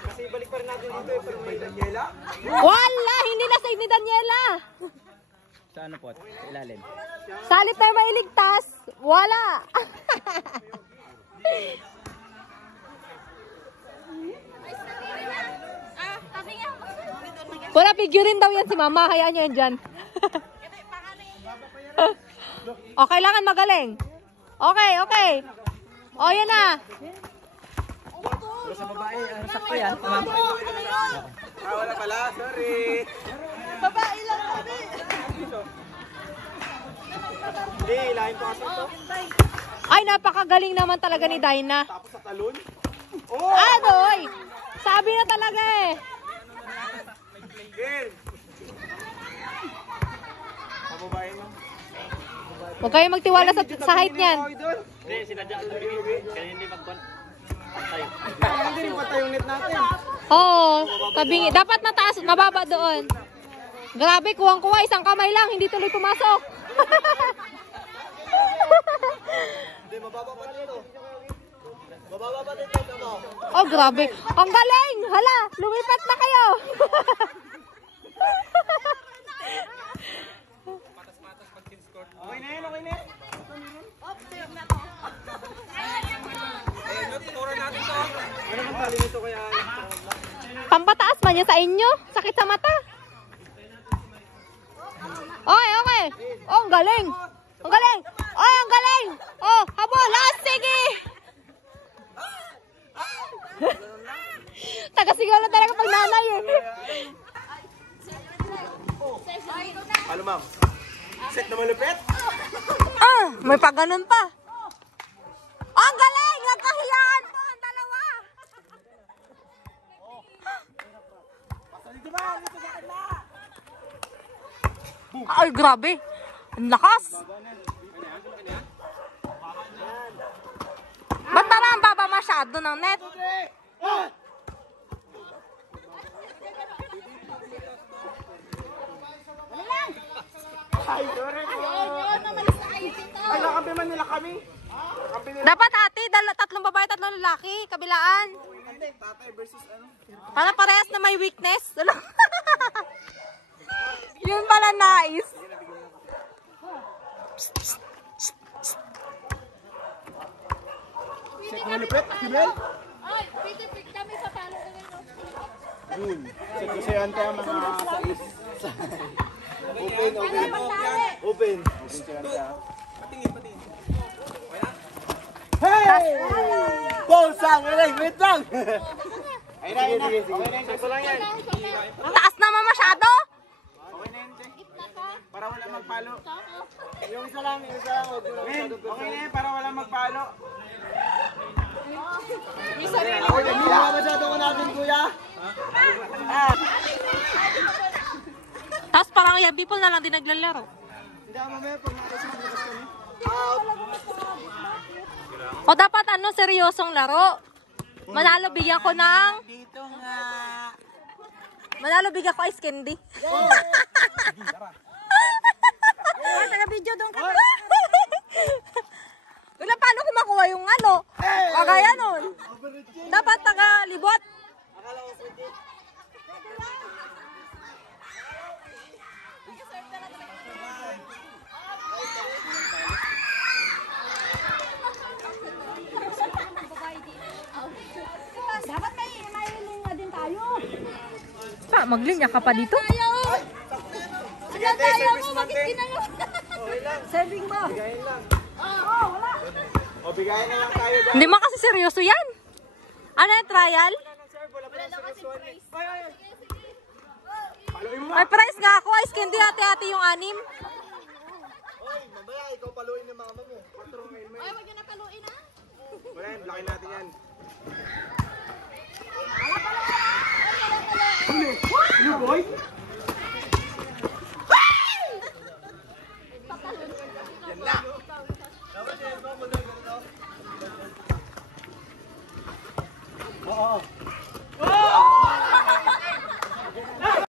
Kasi balik pa rin natin dito eh, pero may Daniela. Wala! Hindi na save ni Daniela! Sa ano po? Sa ilalim. Salit na mailigtas! Wala! Wala, figurine daw yan si Mama. Hayaan niyo yan dyan. O, kailangan magaling. Okay, okay. O, yan na. Pero sa babae, sakto yan. Wala pala, sorry. Babae lang kami. Hindi, ilahin pa kasi ito. Ay, napakagaling naman talaga ni Dinah. Tapos sa talon. Oh! Ano, oy? Sabi na talaga eh. Girl! Pababae mo. Huwag kayo magtiwala sa height niyan. Hindi, sinadya ang sabi. Kaya hindi mag-ban. Tayo. Hindi rin patay yung net natin. Oo, tabingi. Dapat mataas, mababa doon. Grabe, kuwang-kuwa. Isang kamay lang, hindi tuloy pumasok. Hindi, mababa pa dito. Mababa pa dito. Oh, grabe. Ang galing! Hala, lumipat na kayo. Okay na yan, okay na yan. Ayun, tukuran natin to. Ano ang tali nito kaya? Pampataas man yan sa inyo. Sakit sa mata. Okay, okay. Oh, ang galing. Ang galing. Oh, ang galing. Oh, habol. Ah, sige. Taga-sigaw na talaga pag nanay eh. Halo, ma'am. Set na malupit? Ah, may pa ganun pa. Oh, ang galing. Nagkahiyaan po ang dalawa. Ay, grabe. Ang lakas. Ba't parang ang baba masyado ng net? Ay, sorry po. Ay, nakampi man nila kami. Dapat ate, tatlong babae, tatlong lalaki, kabilaan. Tatay versus ano? Para parehas na may weakness. Yun pala nice. Set na malupit? Kibel? Ay, pitik kami sa talo. Yun. Set ko sa yan kaya mga sais. Open, open. Open. Hey! Pulsang! Wait lang! Ayun na, ayun na. Okay na yun. Sakto lang yan. Taas naman masyado. Okay na yun, Che. Para wala magpalo. Yung isa lang, yung isa lang. Okay na yun, para wala magpalo. Hindi na masyado ko natin, kuya. Tapos parang yung people na lang din naglalaro. Hindi ako mamaya pag nakasama labas kami. O dapat ano, seryosong laro. Manalo bigyan ko ng... Dito nga. Manalo bigyan ko ice candy. Taga-video doon ka. Wala, paano ko makuha yung ano? Kagaya nun. Dapat taga-libot. Akala ko pwede. Dapat may nga din tayo. Pa, maglinya ka pa dito? Sila tayo mo, mag-iskin na yun. Serving mo. Bigayin lang. Oo, wala. O, bigayin na lang tayo. Hindi mo kasi seryoso yan. Ano yung trial? Wala na kasi price. Paluin mo. May price nga ako. Ice candy ate-ate yung 6. Oy, mamaya ikaw paluin ng mama mo. 4 ngayon. Ay, wag nyo na paluin ha. Wala yan, laki natin yan.